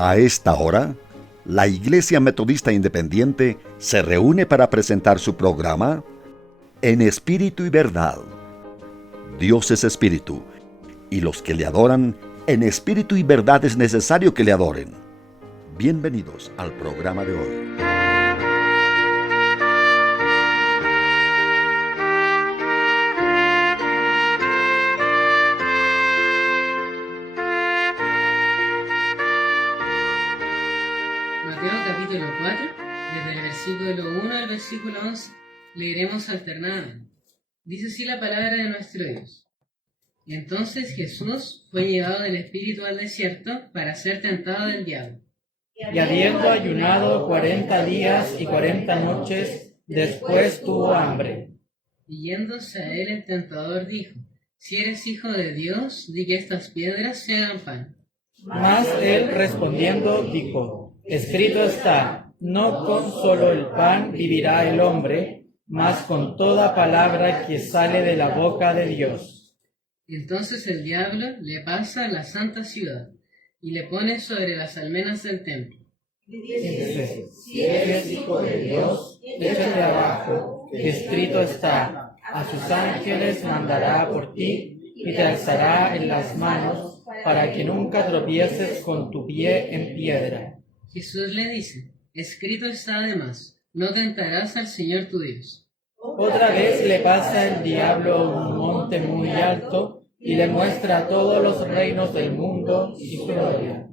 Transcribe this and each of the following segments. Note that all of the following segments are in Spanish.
A esta hora, la Iglesia Metodista Independiente se reúne para presentar su programa En Espíritu y Verdad. Dios es Espíritu, y los que le adoran en espíritu y verdad es necesario que le adoren. Bienvenidos al programa de hoy. Mateo capítulo 4, desde el versículo 1 al versículo 11, leeremos alternadamente. Dice así la palabra de nuestro Dios. Entonces Jesús fue llevado del Espíritu al desierto para ser tentado del diablo. Y habiendo ayunado 40 días y 40 noches, después tuvo hambre. Y yéndose a él el tentador dijo, si eres hijo de Dios, di que estas piedras se hagan pan. Mas él respondiendo dijo, escrito está, no con solo el pan vivirá el hombre, mas con toda palabra que sale de la boca de Dios. Entonces el diablo le pasa a la santa ciudad y le pone sobre las almenas del templo. Dice, si eres hijo de Dios, échate abajo, que escrito está, a sus ángeles mandará por ti y te alzará en las manos para que nunca tropieces con tu pie en piedra. Jesús le dice, escrito está además, no tentarás al Señor tu Dios. Otra vez le pasa el diablo a un monte muy alto y le muestra todos los reinos del mundo y su gloria.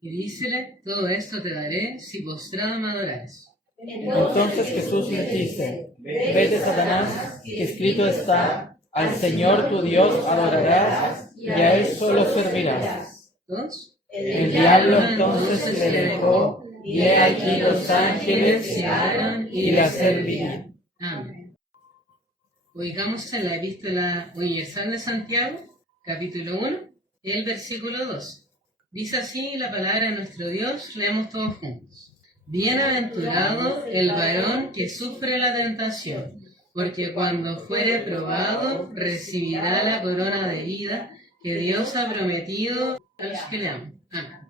Y dícele, todo esto te daré si postrado me adorares. Entonces Jesús le dice, vete Satanás, que escrito está, al Señor tu Dios adorarás y a él solo servirás. ¿Dos? El diablo entonces le dejó y he aquí los ángeles llegaron y le servían. Amén. Ubicamos en la Epístola Universal de Santiago, capítulo 1, el versículo 2. Dice así la palabra de nuestro Dios, leemos todos juntos. Bienaventurado el varón que sufre la tentación, porque cuando fuere probado recibirá la corona de vida que Dios ha prometido a los que le aman. Amén.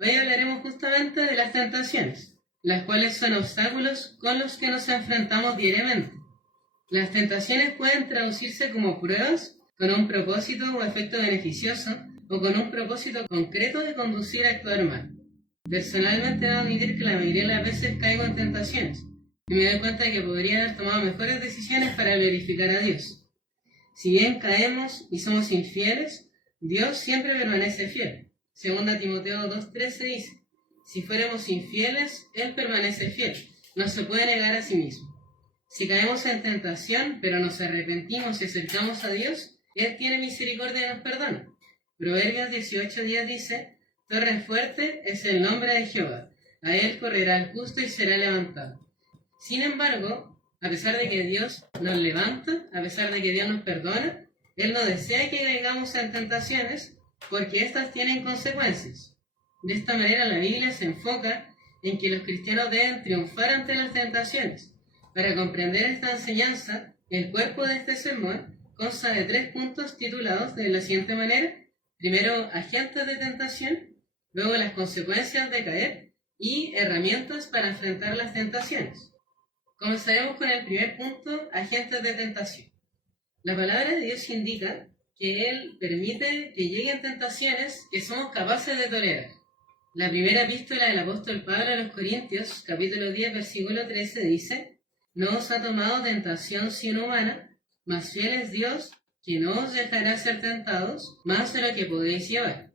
Hoy hablaremos justamente de las tentaciones, las cuales son obstáculos con los que nos enfrentamos diariamente. Las tentaciones pueden traducirse como pruebas con un propósito o efecto beneficioso o con un propósito concreto de conducir a actuar mal. Personalmente debo admitir que la mayoría de las veces caigo en tentaciones y me doy cuenta de que podría haber tomado mejores decisiones para glorificar a Dios. Si bien caemos y somos infieles, Dios siempre permanece fiel. Segunda Timoteo 2:13 dice, si fuéramos infieles, Él permanece fiel, no se puede negar a sí mismo. Si caemos en tentación, pero nos arrepentimos y acercamos a Dios, Él tiene misericordia y nos perdona. Proverbios 18:10 dice, torre fuerte es el nombre de Jehová, a Él correrá el justo y será levantado. Sin embargo, a pesar de que Dios nos levanta, a pesar de que Dios nos perdona, Él no desea que caigamos en tentaciones porque éstas tienen consecuencias. De esta manera la Biblia se enfoca en que los cristianos deben triunfar ante las tentaciones. Para comprender esta enseñanza, el cuerpo de este sermón consta de 3 puntos titulados de la siguiente manera. Primero, agentes de tentación, luego las consecuencias de caer y herramientas para enfrentar las tentaciones. Comenzaremos con el primer punto, agentes de tentación. La palabra de Dios indica que Él permite que lleguen tentaciones que somos capaces de tolerar. La primera epístola del apóstol Pablo a los Corintios, capítulo 10, versículo 13, dice, no os ha tomado tentación sino humana, mas fiel es Dios, que no os dejará ser tentados más de lo que podéis llevar.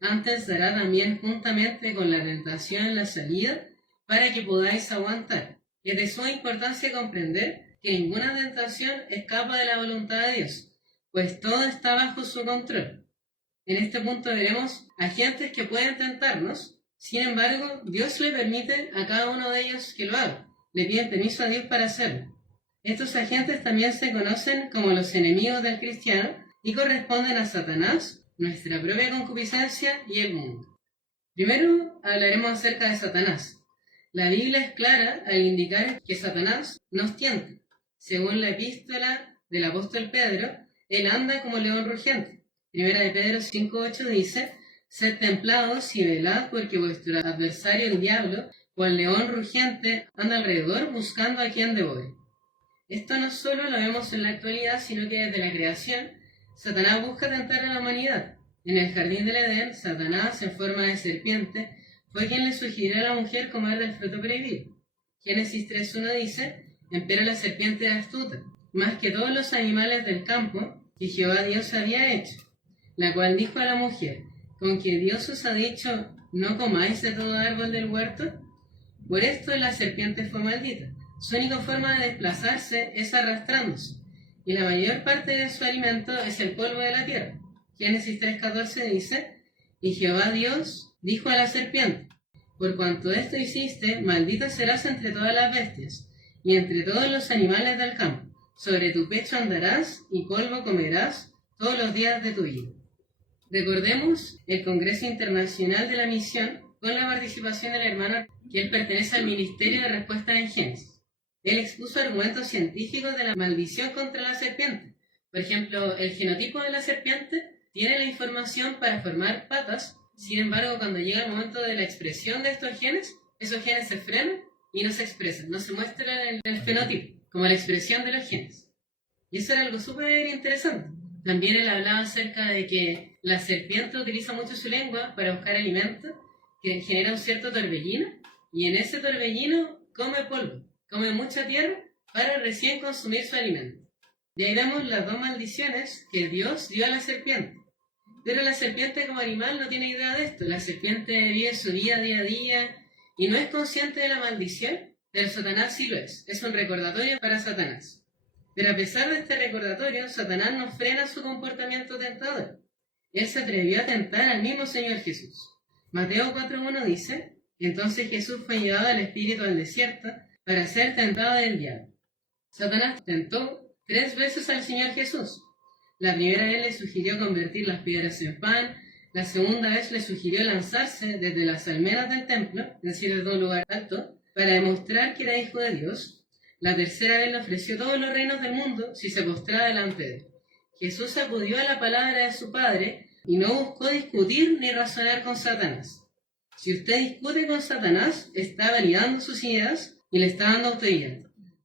Antes dará también juntamente con la tentación la salida, para que podáis aguantar. Es de suma importancia comprender que ninguna tentación escapa de la voluntad de Dios, pues todo está bajo su control. En este punto veremos agentes que pueden tentarnos, sin embargo, Dios le permite a cada uno de ellos que lo haga, le piden permiso a Dios para hacerlo. Estos agentes también se conocen como los enemigos del cristiano y corresponden a Satanás, nuestra propia concupiscencia y el mundo. Primero hablaremos acerca de Satanás. La Biblia es clara al indicar que Satanás nos tienta. Según la epístola del apóstol Pedro, él anda como león rugiente. Primera de Pedro 5:8 dice, Sed templados y velad, porque vuestro adversario el diablo, cual león rugiente, anda alrededor buscando a quien devore. Esto no solo lo vemos en la actualidad, sino que desde la creación, Satanás busca tentar a la humanidad. En el jardín del Edén, Satanás, en forma de serpiente, fue quien le sugirió a la mujer comer del fruto prohibido. Génesis 3.1 dice: empero la serpiente era astuta, más que todos los animales del campo que Jehová Dios había hecho, la cual dijo a la mujer: ¿con que Dios os ha dicho, no comáis de todo árbol del huerto? Por esto la serpiente fue maldita. Su única forma de desplazarse es arrastrándose, y la mayor parte de su alimento es el polvo de la tierra. Génesis 3.14 dice: y Jehová Dios dijo a la serpiente: por cuanto esto hiciste, maldita serás entre todas las bestias, y entre todos los animales del campo. Sobre tu pecho andarás, y polvo comerás todos los días de tu vida. Recordemos el Congreso Internacional de la Misión, con la participación del hermano, que él pertenece al Ministerio de Respuesta en Génesis. Él expuso argumentos científicos de la maldición contra la serpiente. Por ejemplo, el genotipo de la serpiente tiene la información para formar patas. Sin embargo, cuando llega el momento de la expresión de estos genes, esos genes se frenan y no se expresan, no se muestran en el fenotipo, como la expresión de los genes. Y eso era algo súper interesante. También él hablaba acerca de que la serpiente utiliza mucho su lengua para buscar alimento, que genera un cierto torbellino, y en ese torbellino come polvo, come mucha tierra para recién consumir su alimento. Y ahí vemos las dos maldiciones que Dios dio a la serpiente. Pero la serpiente como animal no tiene idea de esto. La serpiente vive su vida día a día y no es consciente de la maldición, pero Satanás sí lo es. Es un recordatorio para Satanás. Pero a pesar de este recordatorio, Satanás no frena su comportamiento tentador. Él se atrevió a tentar al mismo Señor Jesús. Mateo 4.1 dice: entonces Jesús fue llevado al Espíritu al desierto para ser tentado del diablo. Satanás tentó 3 veces al Señor Jesús. La primera vez le sugirió convertir las piedras en pan. La segunda vez le sugirió lanzarse desde las almenas del templo, es decir, desde un lugar alto, para demostrar que era hijo de Dios. La tercera vez le ofreció todos los reinos del mundo si se postraba delante de él. Jesús acudió a la palabra de su Padre y no buscó discutir ni razonar con Satanás. Si usted discute con Satanás, está validando sus ideas y le está dando autoridad.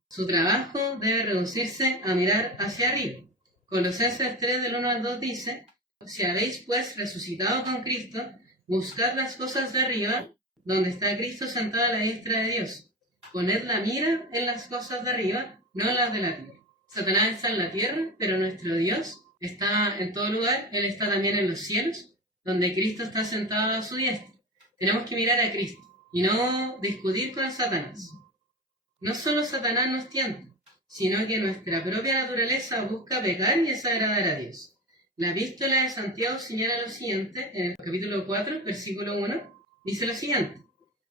Su trabajo debe reducirse a mirar hacia arriba. Colosenses 3, del 1 al 2 dice: si habéis pues resucitado con Cristo, buscad las cosas de arriba, donde está Cristo sentado a la diestra de Dios. Poned la mira en las cosas de arriba, no en las de la tierra. Satanás está en la tierra, pero nuestro Dios está en todo lugar. Él está también en los cielos, donde Cristo está sentado a su diestra. Tenemos que mirar a Cristo y no discutir con Satanás. No solo Satanás nos tienta, sino que nuestra propia naturaleza busca pecar y desagradar a Dios. La epístola de Santiago señala lo siguiente, en el capítulo 4, versículo 1, dice lo siguiente: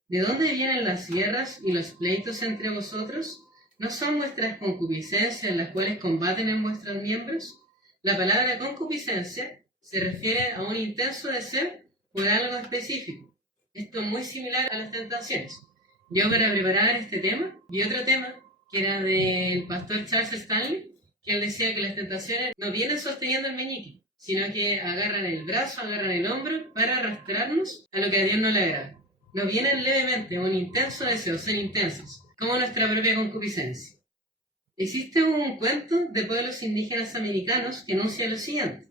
¿de dónde vienen las guerras y los pleitos entre vosotros? ¿No son vuestras concupiscencias las cuales combaten en vuestros miembros? La palabra concupiscencia se refiere a un intenso deseo por algo específico. Esto es muy similar a las tentaciones. Yo, para preparar este tema, vi otro tema que era del pastor Charles Stanley, que él decía que las tentaciones no vienen sosteniendo el meñique, sino que agarran el brazo, agarran el hombro para arrastrarnos a lo que a Dios no le agrada. Nos vienen levemente, un intenso deseo, son intensos, como nuestra propia concupiscencia. Existe un cuento de pueblos indígenas americanos que anuncia lo siguiente: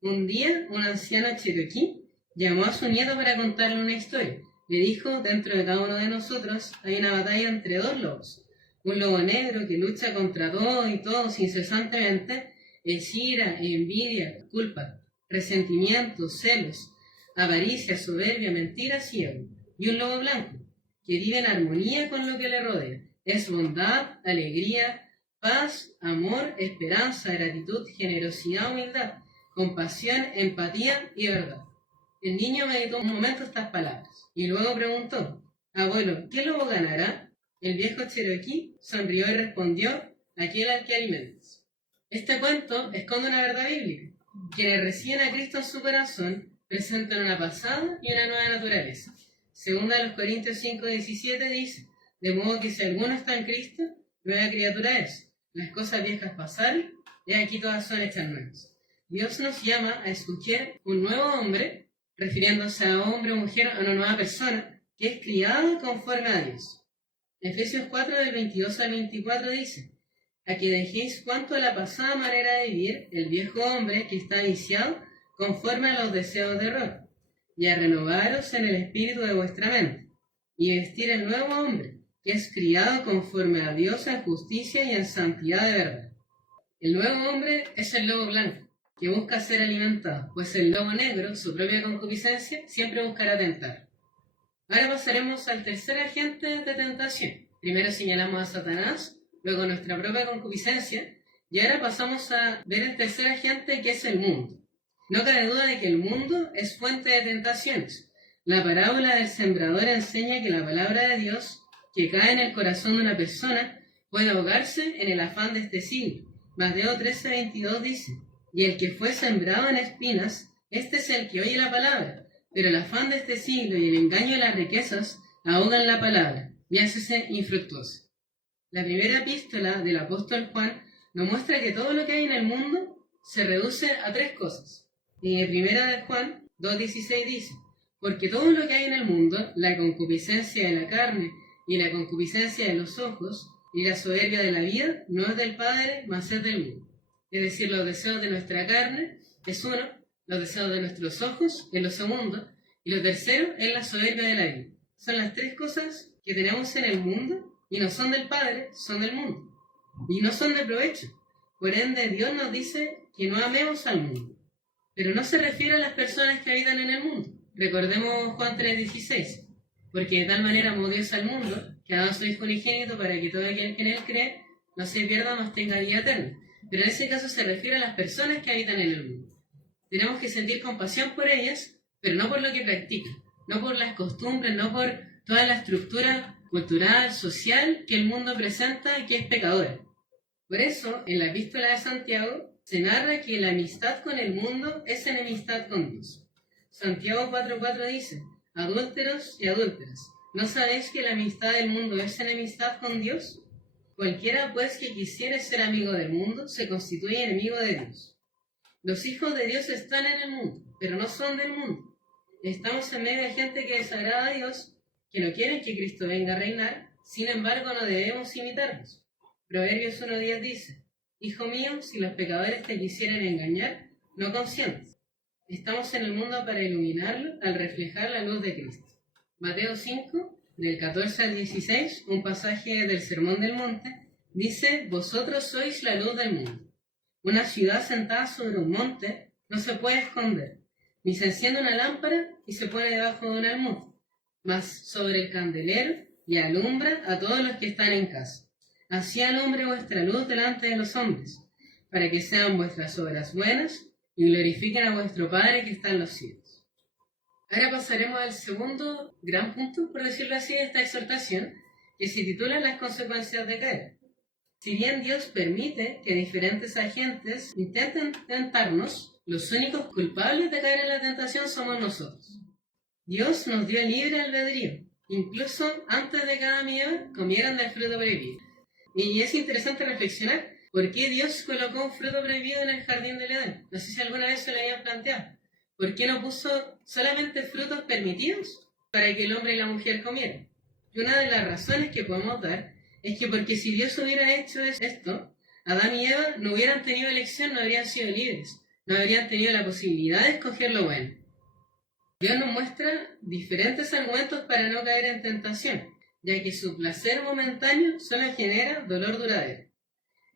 un día, una anciana cherokee llamó a su nieto para contarle una historia. Le dijo: dentro de cada uno de nosotros hay una batalla entre 2 lobos. Un lobo negro que lucha contra todo y todos incesantemente, es ira, envidia, culpa, resentimiento, celos, avaricia, soberbia, mentiras y ego. Y un lobo blanco que vive en armonía con lo que le rodea. Es bondad, alegría, paz, amor, esperanza, gratitud, generosidad, humildad, compasión, empatía y verdad. El niño meditó un momento estas palabras y luego preguntó: abuelo, ¿qué lobo ganará? El viejo cherokee sonrió y respondió: aquel al que alimentas. Este cuento esconde una verdad bíblica. Quienes reciben a Cristo en su corazón presentan una pasada y una nueva naturaleza. Segunda los Corintios 5:17 dice: de modo que si alguno está en Cristo, nueva criatura es. Las cosas viejas pasaron, y aquí todas son hechas nuevas. Dios nos llama a escoger un nuevo hombre refiriéndose a hombre o mujer, a una nueva persona que es criado conforme a Dios. Efesios 4, del 22 al 24 dice: a que dejéis cuanto a la pasada manera de vivir, el viejo hombre que está viciado conforme a los deseos de error, y a renovaros en el espíritu de vuestra mente, y vestir el nuevo hombre, que es criado conforme a Dios en justicia y en santidad de verdad. El nuevo hombre es el lobo blanco, que busca ser alimentado, pues el lobo negro, su propia concupiscencia, siempre buscará tentar. Ahora pasaremos al tercer agente de tentación. Primero señalamos a Satanás, luego nuestra propia concupiscencia, y ahora pasamos a ver el tercer agente, que es el mundo. No cabe duda de que el mundo es fuente de tentaciones. La parábola del sembrador enseña que la palabra de Dios, que cae en el corazón de una persona, puede ahogarse en el afán de este siglo. Mateo 13:22 dice: y el que fue sembrado en espinas, este es el que oye la palabra, pero el afán de este siglo y el engaño de las riquezas ahogan la palabra y hácese infructuosa. La primera epístola del apóstol Juan nos muestra que todo lo que hay en el mundo se reduce a tres cosas. Primera de Juan 2:16 dice: porque todo lo que hay en el mundo, la concupiscencia de la carne y la concupiscencia de los ojos y la soberbia de la vida, no es del Padre, mas es del mundo. Es decir, los deseos de nuestra carne es uno, los deseos de nuestros ojos es lo segundo, y lo tercero es la soberbia de la vida. Son las tres cosas que tenemos en el mundo y no son del Padre, son del mundo. Y no son de provecho. Por ende, Dios nos dice que no amemos al mundo. Pero no se refiere a las personas que habitan en el mundo. Recordemos Juan 3:16. Porque de tal manera amó Dios al mundo, que ha dado a su Hijo unigénito para que todo aquel que en él cree no se pierda, mas tenga vida eterna. Pero en ese caso se refiere a las personas que habitan en el mundo. Tenemos que sentir compasión por ellas, pero no por lo que practican, no por las costumbres, no por toda la estructura cultural, social que el mundo presenta y que es pecadora. Por eso, en la epístola de Santiago, se narra que la amistad con el mundo es enemistad con Dios. Santiago 4:4 dice: adúlteros y adúlteras, ¿no sabéis que la amistad del mundo es enemistad con Dios? Cualquiera pues que quisiere ser amigo del mundo, se constituye enemigo de Dios. Los hijos de Dios están en el mundo, pero no son del mundo. Estamos en medio de gente que desagrada a Dios, que no quieren que Cristo venga a reinar, sin embargo no debemos imitarlos. Proverbios 1:10 dice: hijo mío, si los pecadores te quisieren engañar, no consientas. Estamos en el mundo para iluminarlo al reflejar la luz de Cristo. Mateo 5, del 14 al 16, un pasaje del Sermón del Monte, dice: vosotros sois la luz del mundo. Una ciudad sentada sobre un monte no se puede esconder, ni se enciende una lámpara y se pone debajo de un almud, mas sobre el candelero y alumbra a todos los que están en casa. Así alumbre vuestra luz delante de los hombres, para que sean vuestras obras buenas y glorifiquen a vuestro Padre que está en los cielos. Ahora pasaremos al segundo gran punto, por decirlo así, de esta exhortación, que se titula Las consecuencias de caer. Si bien Dios permite que diferentes agentes intenten tentarnos, los únicos culpables de caer en la tentación somos nosotros. Dios nos dio libre albedrío, incluso antes de que Adán y Eva comieran del fruto prohibido. Y es interesante reflexionar por qué Dios colocó un fruto prohibido en el jardín del Edén. No sé si alguna vez se lo habían planteado. ¿Por qué no puso solamente frutos permitidos para que el hombre y la mujer comieran? Y una de las razones que podemos dar es que porque si Dios hubiera hecho esto, Adán y Eva no hubieran tenido elección, no habrían sido libres, no habrían tenido la posibilidad de escoger lo bueno. Dios nos muestra diferentes argumentos para no caer en tentación, ya que su placer momentáneo solo genera dolor duradero.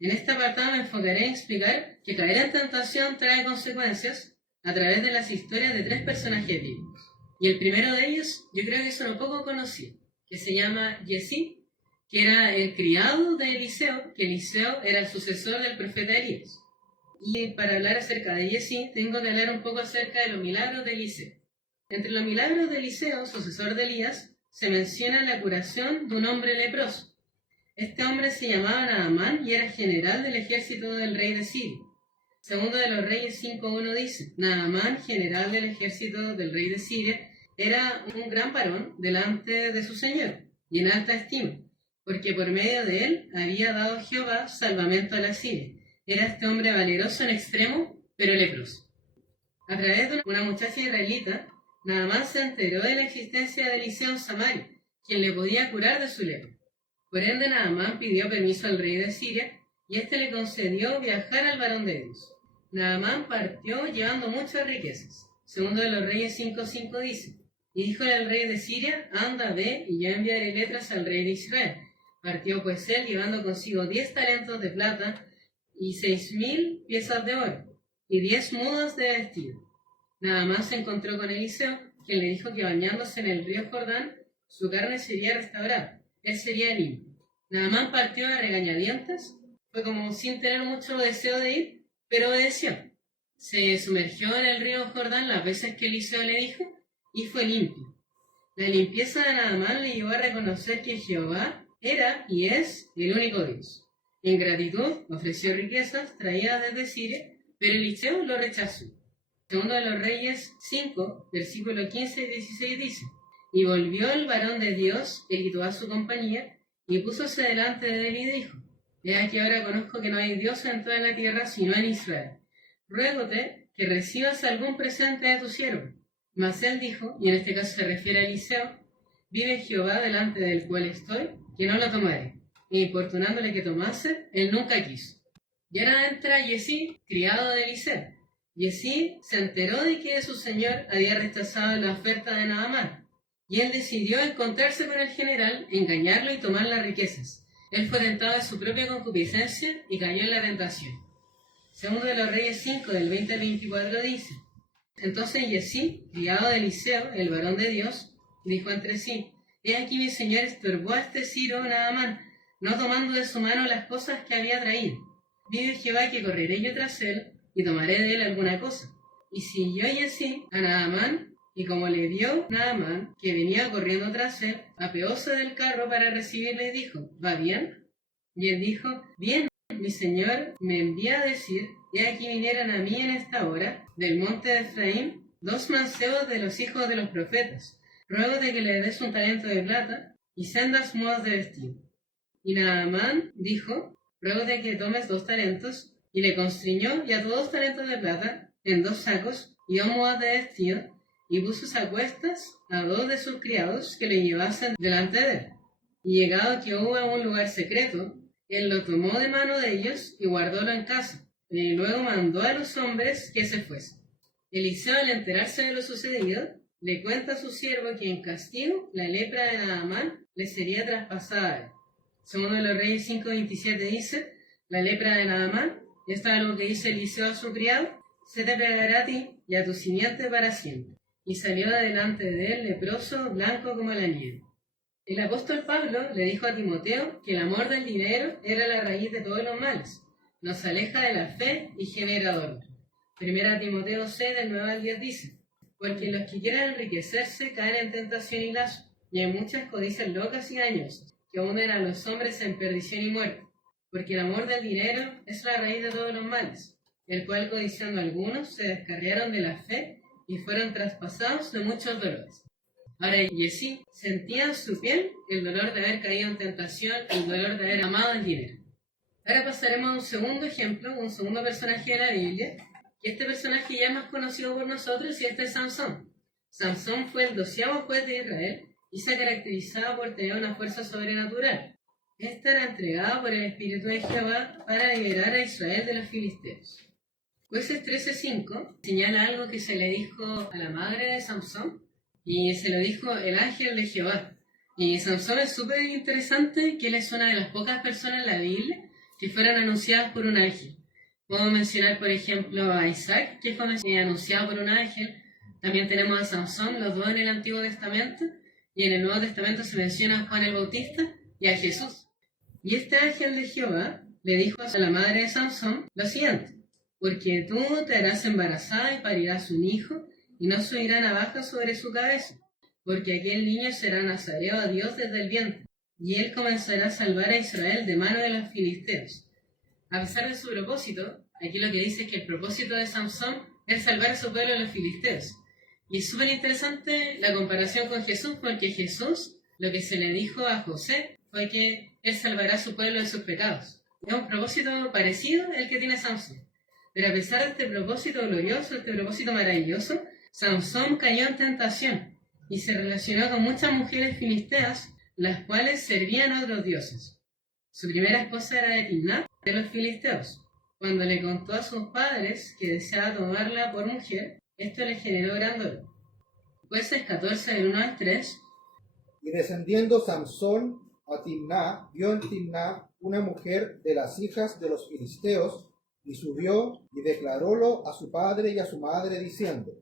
En este apartado me enfocaré en explicar que caer en tentación trae consecuencias a través de las historias de tres personajes bíblicos. Y el primero de ellos, yo creo que es uno poco conocido, que se llama Giezi, que era el criado de Eliseo, que Eliseo era el sucesor del profeta Elías. Y para hablar acerca de Giezi, tengo que hablar un poco acerca de los milagros de Eliseo. Entre los milagros de Eliseo, sucesor de Elías, se menciona la curación de un hombre leproso. Este hombre se llamaba Naamán y era general del ejército del rey de Siria. Segundo de los Reyes 5:1 dice: Naamán, general del ejército del rey de Siria, era un gran varón delante de su señor y en alta estima, porque por medio de él había dado Jehová salvamento a la Siria. Era este hombre valeroso en extremo, pero leproso. A través de una muchacha israelita, Naamán se enteró de la existencia de Eliseo en Samaria, quien le podía curar de su lepra. Por ende, Naamán pidió permiso al rey de Siria, y éste le concedió viajar al varón de Dios. Naamán partió llevando muchas riquezas. Segundo de los Reyes 5:5 dice: y dijo el rey de Siria: anda, ve, y yo enviaré letras al rey de Israel. Partió pues él llevando consigo 10 talentos de plata y 6,000 piezas de oro, y 10 mudas de vestido. Naamán se encontró con Eliseo, quien le dijo que bañándose en el río Jordán, su carne sería restaurada, él sería limpio. Naamán partió a regañadientes, fue como sin tener mucho deseo de ir, pero obedeció. Se sumergió en el río Jordán las veces que Eliseo le dijo, y fue limpio. La limpieza de Naamán le llevó a reconocer que Jehová era y es el único Dios. En gratitud ofreció riquezas traídas desde Siria, pero Eliseo lo rechazó. Segundo de los Reyes 5, versículo 15 y 16 dice: y volvió el varón de Dios, y quitó a su compañía, y púsose delante de él y dijo: he aquí ahora conozco que no hay Dios en toda la tierra sino en Israel. Ruégote que recibas algún presente de tu siervo. Mas él dijo, y en este caso se refiere a Eliseo: vive Jehová delante del cual estoy, que no lo tomaré. Y importunándole que tomase, él nunca quiso. Y ahora entra Yesí, criado de Eliseo. Yesí se enteró de que su señor había rechazado la oferta de Naamán, y él decidió encontrarse con el general, engañarlo y tomar las riquezas. Él fue tentado de su propia concupiscencia y cayó en la tentación. Segundo de los Reyes 5, del 20 al 24 dice: entonces Yesí, criado de Eliseo, el varón de Dios, dijo entre sí: he aquí mi señor estorbó a este Ciro Naamán, no tomando de su mano las cosas que había traído. Vive Jehová que correré yo tras él, y tomaré de él alguna cosa. Y siguió Yesí a Naamán, y como le vio Naamán, que venía corriendo tras él, apeóse del carro para recibirle y dijo: ¿va bien? Y él dijo: bien, mi señor me envía a decir: he aquí vinieron a mí en esta hora, del monte de Efraín, 2 mancebos de los hijos de los profetas. Ruégote que le des un talento de plata y sendas mudas de vestido. Y Naamán dijo: ruégote que tomes 2 talentos, y le constriñó y ató 2 talentos de plata en 2 sacos y 2 mudas de vestido, y puso a cuestas a 2 de sus criados que le llevasen delante de él. Y llegado que hubo a un lugar secreto, él lo tomó de mano de ellos y guardólo en casa, y luego mandó a los hombres que se fuesen. Eliseo, al enterarse de lo sucedido, le cuenta a su siervo que en castigo la lepra de Naamán le sería traspasada a él. Segundo de los Reyes 5:27 dice: la lepra de Naamán, esto es algo que dice Eliseo a su criado: se te pegará a ti y a tu simiente para siempre. Y salió delante de él leproso, blanco como la nieve. El apóstol Pablo le dijo a Timoteo que el amor del dinero era la raíz de todos los males, nos aleja de la fe y genera dolor. Primera Timoteo 6, del 9 al 10 dice: porque los que quieren enriquecerse caen en tentación y lazo, y en muchas codicias locas y dañosas, que hunden a los hombres en perdición y muerte. Porque el amor del dinero es la raíz de todos los males, el cual codiciando algunos se descarriaron de la fe y fueron traspasados de muchos dolores. Ahora Yesí sentía en su piel el dolor de haber caído en tentación y el dolor de haber amado el dinero. Ahora pasaremos a un segundo ejemplo, un segundo personaje de la Biblia, que este personaje ya es más conocido por nosotros, y este es Sansón. Sansón fue el 12º juez de Israel y se caracterizaba por tener una fuerza sobrenatural. Esta era entregada por el Espíritu de Jehová para liberar a Israel de los filisteos. Jueces 13:5 señala algo que se le dijo a la madre de Sansón, y se lo dijo el ángel de Jehová. Y Sansón es súper interesante, que él es una de las pocas personas en la Biblia que fueron anunciadas por un ángel. Puedo mencionar, por ejemplo, a Isaac, que fue anunciado por un ángel. También tenemos a Sansón, los dos en el Antiguo Testamento, y en el Nuevo Testamento se menciona a Juan el Bautista y a Jesús. Y este ángel de Jehová le dijo a la madre de Sansón lo siguiente: porque tú te harás embarazada y parirás un hijo, y no subirá navaja sobre su cabeza, porque aquel niño será nazareo a Dios desde el vientre, y él comenzará a salvar a Israel de mano de los filisteos. A pesar de su propósito, aquí lo que dice es que el propósito de Sansón es salvar a su pueblo de los filisteos. Y es súper interesante la comparación con Jesús, porque Jesús, lo que se le dijo a José fue que él salvará a su pueblo de sus pecados. Es un propósito parecido al que tiene Sansón. Pero a pesar de este propósito glorioso, este propósito maravilloso, Samson cayó en tentación y se relacionó con muchas mujeres filisteas, las cuales servían a otros dioses. Su primera esposa era de Timná, de los filisteos. Cuando le contó a sus padres que deseaba tomarla por mujer, esto le generó gran dolor. Jueces 14, del 1 al 3. Y descendiendo Samsón a Timná, vio en Timná una mujer de las hijas de los filisteos, y subió y declarólo a su padre y a su madre, diciendo: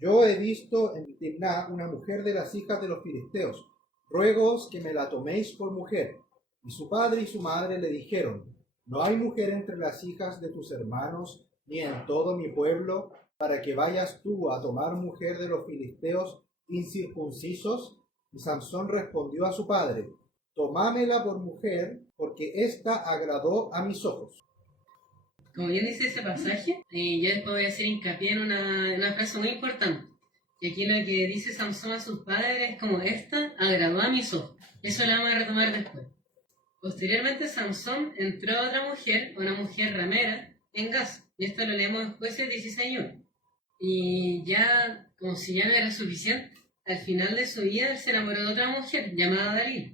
Yo he visto en Timná una mujer de las hijas de los filisteos, ruégoos que me la toméis por mujer. Y su padre y su madre le dijeron: No hay mujer entre las hijas de tus hermanos, ni en todo mi pueblo, para que vayas tú a tomar mujer de los filisteos incircuncisos. Y Samsón respondió a su padre: Tomámela por mujer, porque ésta agradó a mis ojos. Como bien dice ese pasaje, yo después voy a hacer hincapié en una frase muy importante. Y aquí lo que dice Samsón a sus padres es como: esta agradó a mis ojos. Eso lo vamos a retomar después. Posteriormente Samsón entró a otra mujer, una mujer ramera, en Gaza. Y esto lo leemos en Jueces 16:1. Y ya, como si ya no era suficiente, al final de su vida él se enamoró de otra mujer llamada Dalila.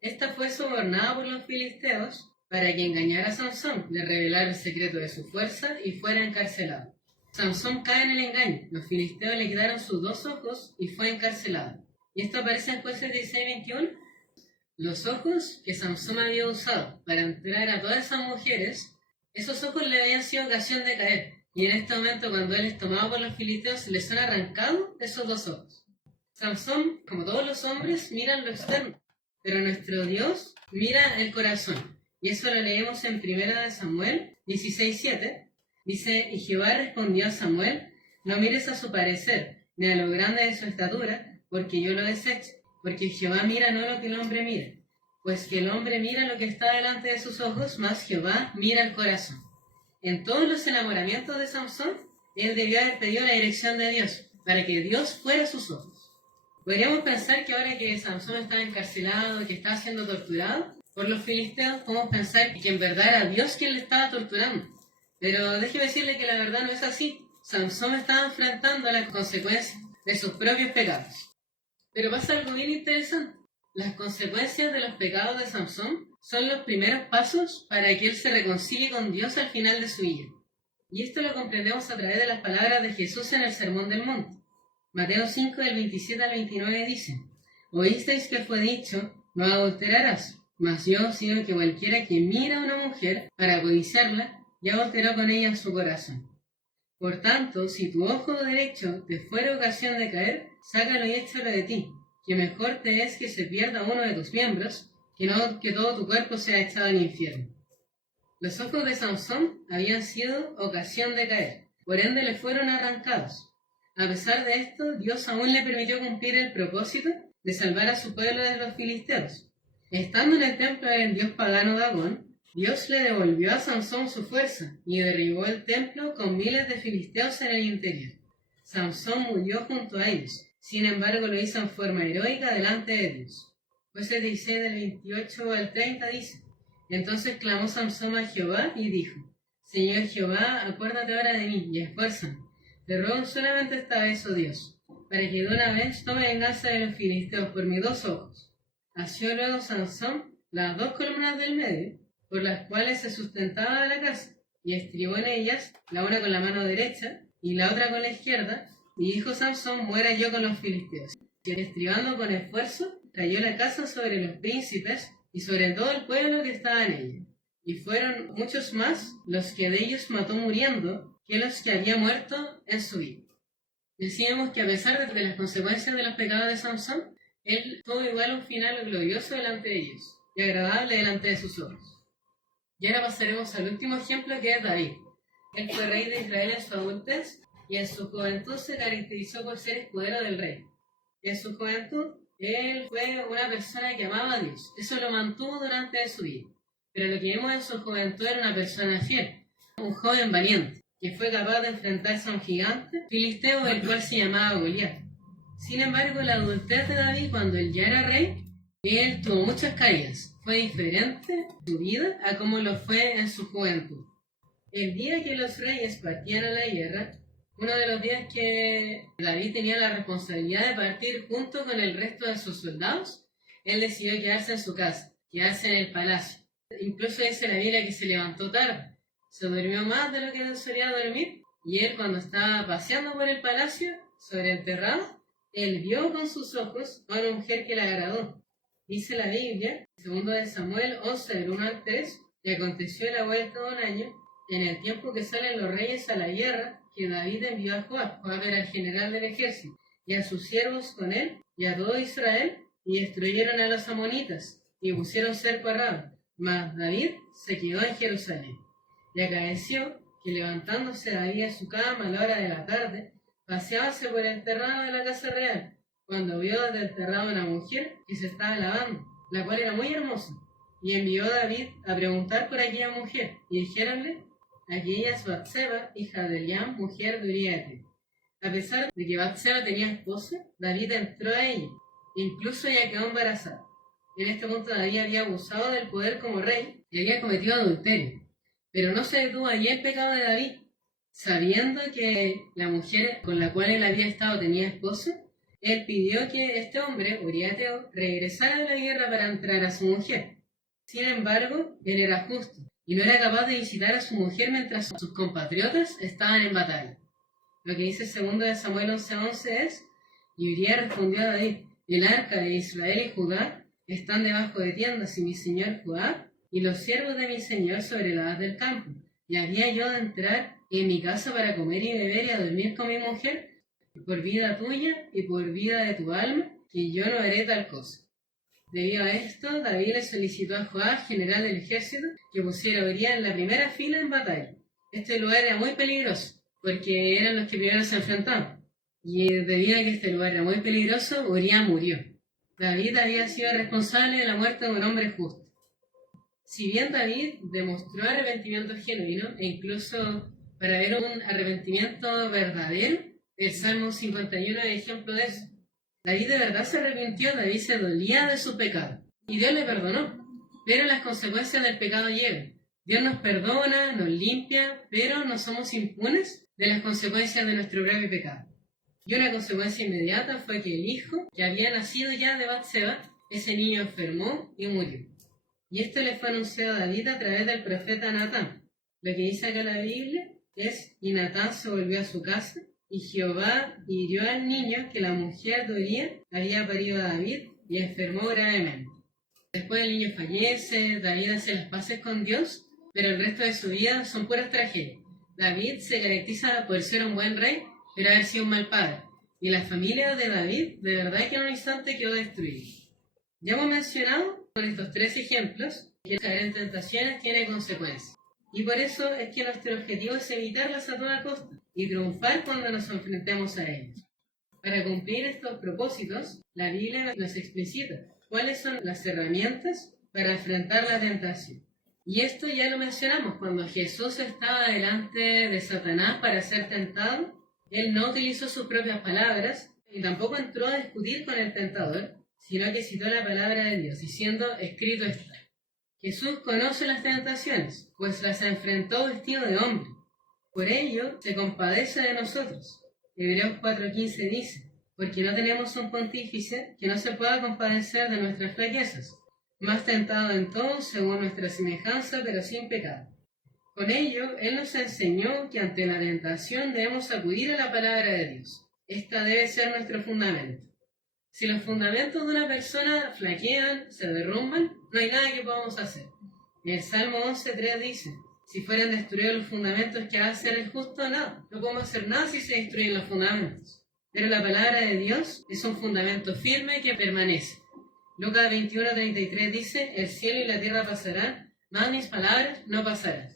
Esta fue sobornada por los filisteos para que engañara a Samsón, le revelara el secreto de su fuerza y fuera encarcelado. Samsón cae en el engaño, los filisteos le quitaron sus 2 ojos y fue encarcelado. Y esto aparece en Jueces 16:21. Los ojos que Samsón había usado para entrar a todas esas mujeres, esos ojos le habían sido ocasión de caer. Y en este momento, cuando él es tomado por los filisteos, les son arrancados esos 2 ojos. Samsón, como todos los hombres, miran lo externo, pero nuestro Dios mira el corazón. Y eso lo leemos en 1 Samuel 16:7. Dice: Y Jehová respondió a Samuel: No mires a su parecer, ni a lo grande de su estatura, porque yo lo desecho. Porque Jehová mira no lo que el hombre mira, pues que el hombre mira lo que está delante de sus ojos, mas Jehová mira el corazón. En todos los enamoramientos de Samsón, él debió haber pedido la dirección de Dios, para que Dios fuera sus ojos. Podríamos pensar que ahora que Samsón estaba encarcelado, que estaba siendo torturado por los filisteos, podemos pensar que en verdad era Dios quien le estaba torturando. Pero déjeme decirle que la verdad no es así. Samsón estaba enfrentando las consecuencias de sus propios pecados. Pero pasa algo bien interesante. Las consecuencias de los pecados de Samsón son los primeros pasos para que él se reconcilie con Dios al final de su vida. Y esto lo comprendemos a través de las palabras de Jesús en el Sermón del Monte. Mateo 5, del 27 al 29 dice: Oísteis que fue dicho: No adulterarás. Mas yo os digo que cualquiera que mira a una mujer para codiciarla, ya adulteró con ella en su corazón. Por tanto, si tu ojo derecho te fuera ocasión de caer, sácalo y échalo de ti, que mejor te es que se pierda uno de tus miembros, que no que todo tu cuerpo sea echado al infierno. Los ojos de Samsón habían sido ocasión de caer, por ende le fueron arrancados. A pesar de esto, Dios aún le permitió cumplir el propósito de salvar a su pueblo de los filisteos. Estando en el templo del dios pagano Dagón, Dios le devolvió a Samsón su fuerza y derribó el templo con miles de filisteos en el interior. Samsón murió junto a ellos, sin embargo lo hizo en forma heroica delante de Dios. Jueces 16 del 28 al 30 dice: Entonces clamó Samsón a Jehová y dijo: Señor Jehová, acuérdate ahora de mí y esfuérzame. Te ruego solamente esta vez, oh Dios, para que de una vez tome venganza de los filisteos por mis 2 ojos. Asió luego Samsón las 2 columnas del medio, por las cuales se sustentaba la casa, y estribó en ellas, la una con la mano derecha y la otra con la izquierda, y dijo Samsón: Muera yo con los filisteos. Y estribando con esfuerzo, cayó la casa sobre los príncipes y sobre todo el pueblo que estaba en ella. Y fueron muchos más los que de ellos mató muriendo, que los que había muerto en su vida. Decíamos que a pesar de las consecuencias de los pecados de Samsón, él tuvo igual un final glorioso delante de ellos, y agradable delante de sus ojos. Y ahora pasaremos al último ejemplo, que es David. Él fue rey de Israel en su adultez, y en su juventud se caracterizó por ser escudero del rey. Y en su juventud, él fue una persona que amaba a Dios. Eso lo mantuvo durante su vida. Pero lo que vemos en su juventud era una persona fiel, un joven valiente, que fue capaz de enfrentarse a un gigante filisteo, el cual se llamaba Goliat. Sin embargo, la adultez de David, cuando él ya era rey, él tuvo muchas caídas. Fue diferente su vida a como lo fue en su juventud. El día que los reyes partían a la guerra, Uno de los días que David tenía la responsabilidad de partir junto con el resto de sus soldados, él decidió quedarse en su casa, quedarse en el palacio. Incluso dice la Biblia que se levantó tarde, se durmió más de lo que solía dormir, y él cuando estaba paseando por el palacio, sobre el terrado, él vio con sus ojos a una mujer que le agradó. Dice la Biblia, 2 Samuel 11, del 1 al 3, y aconteció a la vuelta de un año, en el tiempo que salen los reyes a la guerra, que David envió a Joab. Joab era el general del ejército, y a sus siervos con él, y a todo Israel, y destruyeron a los amonitas, y pusieron cerco a Raba. Mas David se quedó en Jerusalén. Y acaeció que levantándose David a su cama a la hora de la tarde, paseábase por el terrado de la casa real, cuando vio desde el terrado una mujer que se estaba lavando, la cual era muy hermosa. Y envió David a preguntar por aquella mujer, y dijéronle: aquella es Batseba, hija de Eliam, mujer de Uría Eteo. A pesar de que Batseba tenía esposo, David entró a ella, e incluso ella quedó embarazada. En este punto David había abusado del poder como rey y había cometido adulterio. Pero no se detuvo allí el pecado de David. Sabiendo que la mujer con la cual él había estado tenía esposo, él pidió que este hombre, Uría Eteo, regresara de la guerra para entrar a su mujer. Sin embargo, él era justo y no era capaz de visitar a su mujer mientras sus compatriotas estaban en batalla. Lo que dice 2 Samuel 11:11 es: y Uría respondió a David: el arca de Israel y Judá están debajo de tiendas, y mi señor Joab y los siervos de mi señor sobre la haz del campo. Y había yo de entrar en mi casa para comer y beber y a dormir con mi mujer, por vida tuya y por vida de tu alma, que yo no haré tal cosa. Debido a esto, David le solicitó a Joab, general del ejército, que pusiera a Uría en la primera fila en batalla. Este lugar era muy peligroso, porque eran los que primero se enfrentaban. Y debido a que este lugar era muy peligroso, Uría murió. David había sido responsable de la muerte de un hombre justo. Si bien David demostró arrepentimiento genuino, e incluso para ver un arrepentimiento verdadero, el Salmo 51 es ejemplo de eso. David de verdad se arrepintió, David se dolía de su pecado, y Dios le perdonó. Pero las consecuencias del pecado llegan. Dios nos perdona, nos limpia, pero no somos impunes de las consecuencias de nuestro propio pecado. Y una consecuencia inmediata fue que el hijo, que había nacido ya de Batseba, ese niño enfermó y murió. Y esto le fue anunciado a David a través del profeta Natán. Lo que dice acá la Biblia es: y Natán se volvió a su casa, y Jehová hirió al niño que la mujer de Uría había parido a David, y enfermó gravemente. Después el niño fallece, David hace las paces con Dios, pero el resto de su vida son puras tragedias. David se caracteriza por ser un buen rey, pero haber sido un mal padre. Y la familia de David, de verdad que en un instante quedó destruida. Ya hemos mencionado con estos 3 ejemplos que caer en tentaciones tiene consecuencias. Y por eso es que nuestro objetivo es evitarlas a toda costa y triunfar cuando nos enfrentemos a ellas. Para cumplir estos propósitos, la Biblia nos explicita cuáles son las herramientas para enfrentar la tentación. Y esto ya lo mencionamos, cuando Jesús estaba delante de Satanás para ser tentado, él no utilizó sus propias palabras y tampoco entró a discutir con el tentador, sino que citó la palabra de Dios, diciendo: escrito está. Jesús conoce las tentaciones, pues las enfrentó vestido de hombre. Por ello, se compadece de nosotros. Hebreos 4:15 dice: porque no tenemos un pontífice que no se pueda compadecer de nuestras flaquezas, más tentado en todo según nuestra semejanza, pero sin pecado. Con ello, Él nos enseñó que ante la tentación debemos acudir a la palabra de Dios. Esta debe ser nuestro fundamento. Si los fundamentos de una persona flaquean, se derrumban, no hay nada que podamos hacer. En el Salmo 11:3 dice: si fueran destruidos los fundamentos que hace el justo, nada. No podemos hacer nada si se destruyen los fundamentos. Pero la palabra de Dios es un fundamento firme que permanece. Lucas 21:33 dice: el cielo y la tierra pasarán, mas mis palabras no pasarán.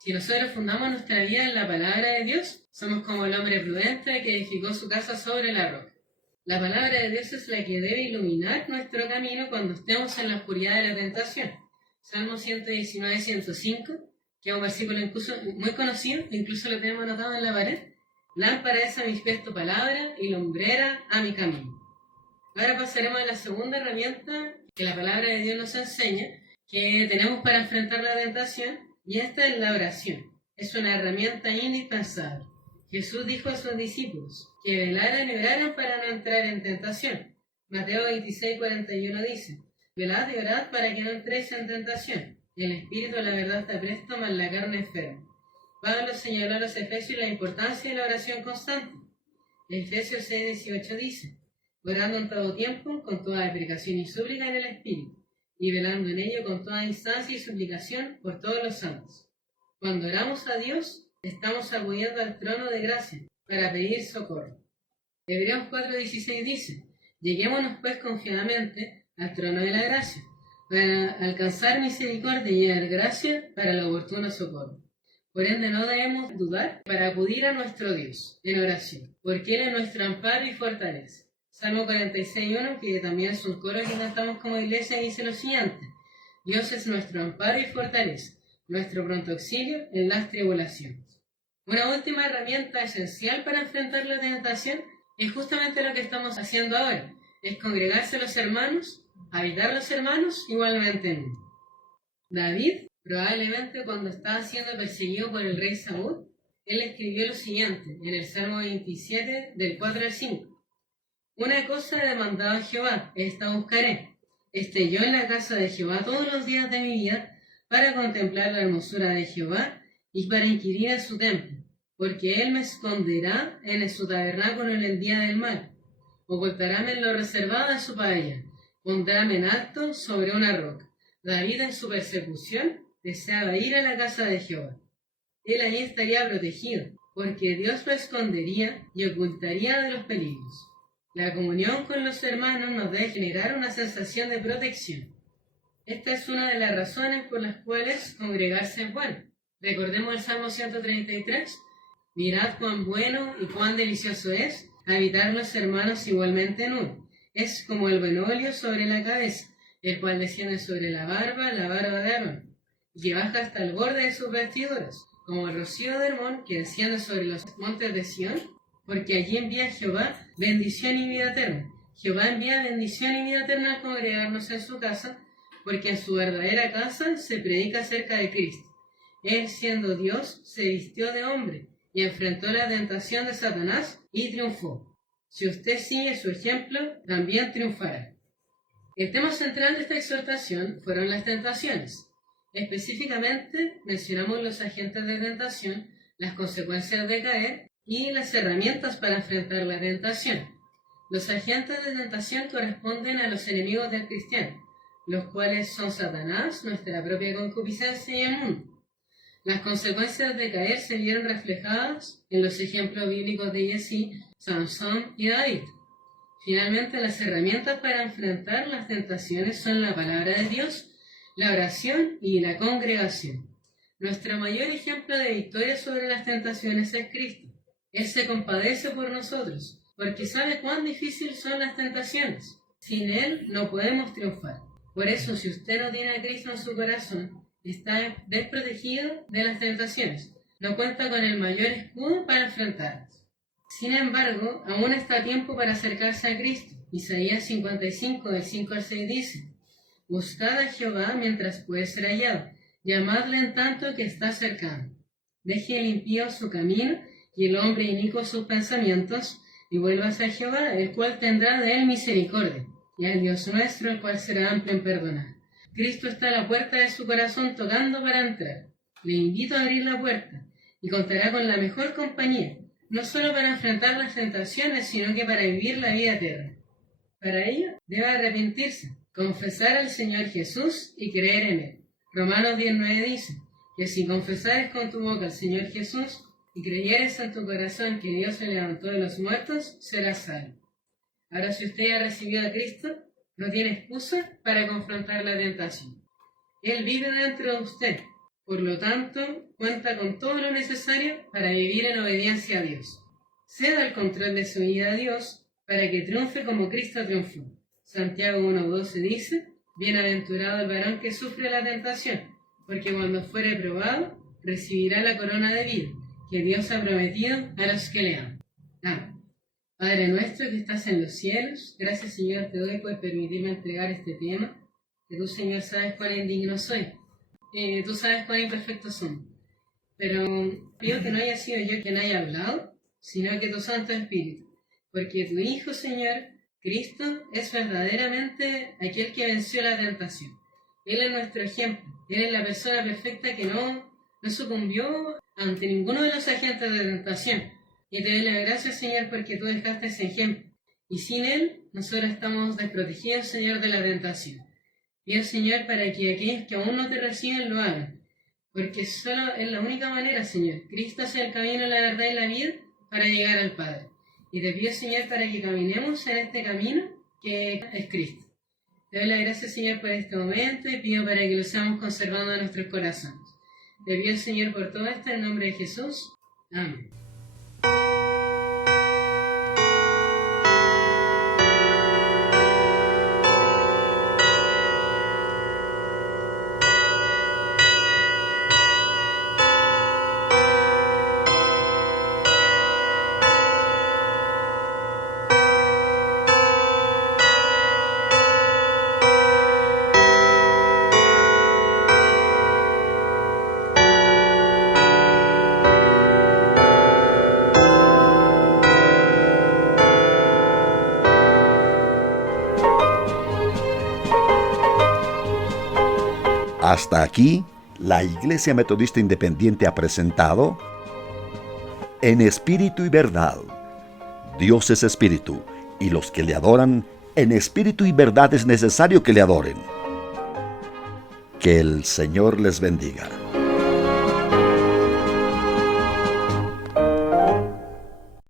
Si nosotros fundamos nuestra vida en la palabra de Dios, somos como el hombre prudente que edificó su casa sobre la roca. La palabra de Dios es la que debe iluminar nuestro camino cuando estemos en la oscuridad de la tentación. Salmo 119:105, que es un versículo incluso muy conocido, incluso lo tenemos anotado en la pared. Lámpara es a mis pies tu palabra y lumbrera a mi camino. Ahora pasaremos a la segunda herramienta que la palabra de Dios nos enseña, que tenemos para enfrentar la tentación, y esta es la oración. Es una herramienta indispensable. Jesús dijo a sus discípulos que velaran y oraran para no entrar en tentación. Mateo 26:41 dice: velad y orad para que no entréis en tentación. El espíritu, la verdad, está presto, mas la carne enferma. Pablo señaló a los Efesios la importancia de la oración constante. Efesios 6:18 dice: orando en todo tiempo, con toda explicación y súplica en el espíritu, y velando en ello con toda instancia y suplicación por todos los santos. Cuando oramos a Dios, estamos acudiendo al trono de gracia para pedir socorro. Hebreos 4:16 dice: lleguémonos pues confiadamente al trono de la gracia, para alcanzar misericordia y hallar gracia para el oportuno socorro. Por ende no debemos dudar para acudir a nuestro Dios en oración, porque Él es nuestro amparo y fortaleza. Salmo 46:1, que también es un coro que cantamos como iglesia, dice lo siguiente: Dios es nuestro amparo y fortaleza, nuestro pronto auxilio en las tribulaciones. Una última herramienta esencial para enfrentar la tentación es justamente lo que estamos haciendo ahora, es congregarse los hermanos, habitar los hermanos igualmente en uno. David, probablemente cuando estaba siendo perseguido por el rey Saúl, él escribió lo siguiente en el Salmo 27, del 4 al 5. Una cosa he demandado a Jehová, esta buscaré, esté yo en la casa de Jehová todos los días de mi vida, para contemplar la hermosura de Jehová y para inquirir en su templo, porque él me esconderá en su tabernáculo en el día del mal, ocultaráme en lo reservado de su pabellón, pondráme en alto sobre una roca. David en su persecución deseaba ir a la casa de Jehová. Él allí estaría protegido, porque Dios lo escondería y ocultaría de los peligros. La comunión con los hermanos nos debe generar una sensación de protección. Esta es una de las razones por las cuales congregarse es bueno. Recordemos el Salmo 133. Mirad cuán bueno y cuán delicioso es habitar los hermanos igualmente en uno. Es como el buen óleo sobre la cabeza, el cual desciende sobre la barba de Aarón, y que baja hasta el borde de sus vestiduras, como el rocío de Hermón que desciende sobre los montes de Sión, porque allí envía Jehová bendición y vida eterna. Jehová envía bendición y vida eterna al congregarnos en su casa, porque en su verdadera casa se predica acerca de Cristo. Él, siendo Dios, se vistió de hombre y enfrentó la tentación de Satanás y triunfó. Si usted sigue su ejemplo, también triunfará. El tema central de esta exhortación fueron las tentaciones. Específicamente, mencionamos los agentes de tentación, las consecuencias de caer y las herramientas para enfrentar la tentación. Los agentes de tentación corresponden a los enemigos del cristiano, los cuales son Satanás, nuestra propia concupiscencia y el mundo. Las consecuencias de caer se vieron reflejadas en los ejemplos bíblicos de Jesí, Sansón y David. Finalmente, las herramientas para enfrentar las tentaciones son la palabra de Dios, la oración y la congregación. Nuestro mayor ejemplo de victoria sobre las tentaciones es Cristo. Él se compadece por nosotros, porque sabe cuán difíciles son las tentaciones. Sin Él no podemos triunfar. Por eso, si usted no tiene a Cristo en su corazón, está desprotegido de las tentaciones. No cuenta con el mayor escudo para enfrentarlas. Sin embargo, aún está a tiempo para acercarse a Cristo. Isaías 55, del 5 al 6 dice: buscad a Jehová mientras puede ser hallado, llamadle en tanto que está cercano. Deje el impío su camino y el hombre inicuo sus pensamientos, y vuélvase a Jehová, el cual tendrá de él misericordia, y al Dios nuestro, el cual será amplio en perdonar. Cristo está a la puerta de su corazón tocando para entrar. Le invito a abrir la puerta, y contará con la mejor compañía, no solo para enfrentar las tentaciones, sino que para vivir la vida eterna. Para ello, debe arrepentirse, confesar al Señor Jesús y creer en Él. Romanos 10:9 dice que si confesares con tu boca al Señor Jesús y creyeres en tu corazón que Dios se levantó de los muertos, serás salvo. Ahora, si usted ha recibido a Cristo, no tiene excusa para confrontar la tentación. Él vive dentro de usted. Por lo tanto, cuenta con todo lo necesario para vivir en obediencia a Dios. Ceda el control de su vida a Dios para que triunfe como Cristo triunfó. Santiago 1:12 dice: bienaventurado el varón que sufre la tentación, porque cuando fuere probado, recibirá la corona de vida que Dios ha prometido a los que le aman. Amén. Padre nuestro que estás en los cielos, gracias Señor te doy por permitirme entregar este tema, que tú Señor sabes cuán indigno soy, tú sabes cuán imperfecto somos, pero pido que no haya sido yo quien haya hablado, sino que tu Santo Espíritu, porque tu Hijo, Señor, Cristo, es verdaderamente aquel que venció la tentación. Él es nuestro ejemplo, Él es la persona perfecta que no sucumbió ante ninguno de los agentes de tentación. Y te doy las gracias, Señor, porque tú dejaste ese ejemplo. Y sin Él, nosotros estamos desprotegidos, Señor, de la tentación. Pido, Señor, para que aquellos que aún no te reciben lo hagan, porque solo es la única manera, Señor. Cristo es el camino, la verdad y la vida para llegar al Padre. Y te pido, Señor, para que caminemos en este camino que es Cristo. Te doy las gracias, Señor, por este momento y pido para que lo seamos conservando en nuestros corazones. Te pido, Señor, por todo esto en nombre de Jesús. Amén. Hasta aquí, la Iglesia Metodista Independiente ha presentado En Espíritu y Verdad. Dios es Espíritu, y los que le adoran, en espíritu y verdad es necesario que le adoren. Que el Señor les bendiga.